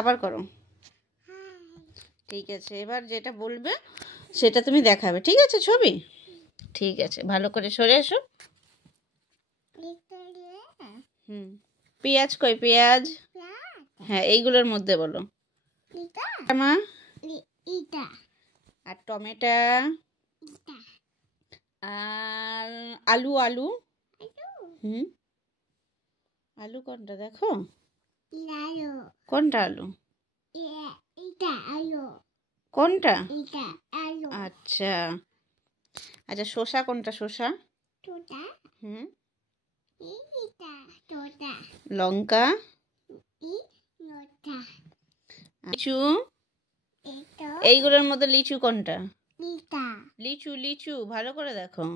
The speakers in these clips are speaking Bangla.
আবার করো। ঠিক আছে, এবার যেটা বলবে সেটা তুমি দেখাবে, ঠিক আছে? ছবি, ঠিক আছে, ভালো করে সরে এসো। পেঁয়াজ কই? পেঁয়াজ, হ্যাঁ, এইগুলোর মধ্যে বলো। মা, আর টমেটো, আর আলু। আলু, আলু কোনটা দেখো? কোনটা আলু? কোনটা? আচ্ছা আচ্ছা, শসা কোনটা? শসা, লঙ্কা, লিচু, এইগুলোর মধ্যে লিচু কোনটা? লিচু, লিচু, ভালো করে দেখো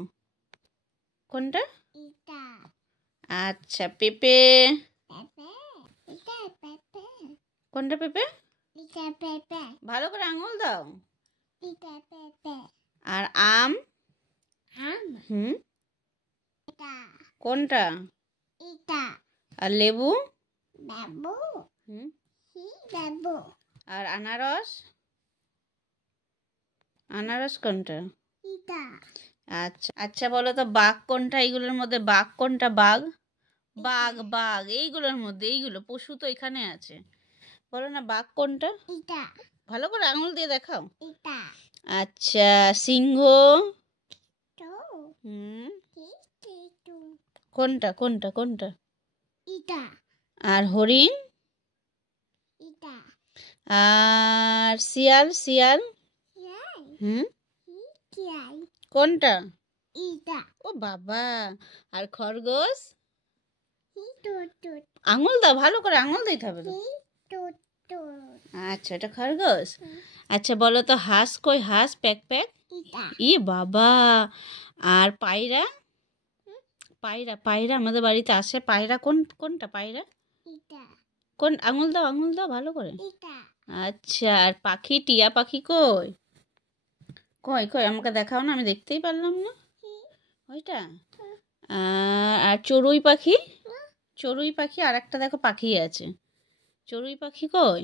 কোনটা। আচ্ছা, পেঁপে, কোনটা পেঁপে? ভালো করে আঙুল দাও। আর আম, কোনটা? আর লেবু, আর আনারস, আনারস কোনটা? আচ্ছা আচ্ছা, বলো তো বাঘ কোনটা? এইগুলোর মধ্যে বাঘ কোনটা? বাঘ, বাঘ, বাঘ, এইগুলোর মধ্যে, এইগুলো পশু তো এখানে আছে, বলো না বাঘ কোনটা? ভালো করে আঙুল দিয়ে দেখাও। আচ্ছা, সিংহ, কোনটা? কোনটা? কোনটা? আর হরিণ, আর শিয়াল, শিয়াল, কোনটা? ও বাবা, আর খরগোশ। আঙুল দাও, ভালো করে আঙুল দিতে হবে তো। আচ্ছা, এটা খরগোশ। আচ্ছা, বলো তো হাঁস কই? হাঁস, প্যাক প্যাক, ই বাবা। আর পায়রা, পায়রা, পায়রা আমাদের বাড়িতে আসে, পায়রা কোনটা? পায়রা কোন? আঙুল দাও, আঙুল দাও ভালো করে। আচ্ছা, আর পাখি, টিয়া পাখি কই? কই কই আমাকে দেখাও না, আমি দেখতেই পারলাম না। ওইটা। আর চড়ুই পাখি, চড়ুই পাখি, আর একটা দেখো পাখি আছে, চড়ুই পাখি কই?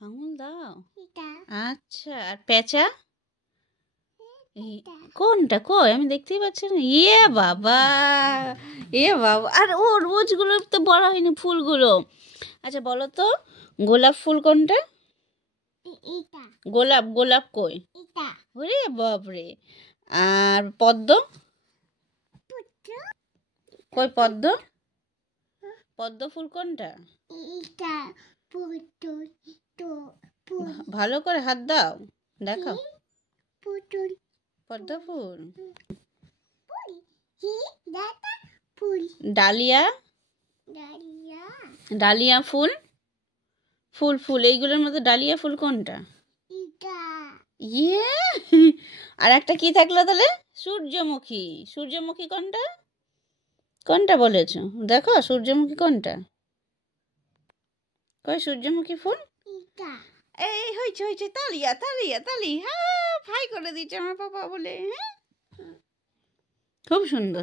আঙুল দাও। আচ্ছা, আর পেঁচা কোনটা? কই আমি দেখতেই পাচ্ছি না। ইয়ে বাবা, এ বাবা, আর ও রোজগুলো তো বড় হয়নি ফুলগুলো। আচ্ছা, বলো তো গোলাপ ফুল কোনটা? গোলাপ, গোলাপ কই? ওরে বাপরে। আর পদ্ম কই? পদ্ম, পদ্ম ফুল কোনটা? ভালো করে হাত দাও, দেখাও। পদ্ম ফুল, ডালিয়া, ডালিয়া ফুল, ফুল ফুল এইগুলোর মধ্যে ডালিয়া ফুল কোনটা? ইয়ে, আর একটা কি থাকলো তাহলে? সূর্যমুখী, সূর্যমুখী কোনটা? কোনটা বলেছো দেখো, সূর্যমুখী কোনটা? কই সূর্যমুখী ফুল? এই হয়েছে হয়েছে, তালিয়া তালিয়া তালি, হ্যাঁ ভাই করে দিচ্ছে আমার পাপা বলে, হ্যাঁ খুব সুন্দর।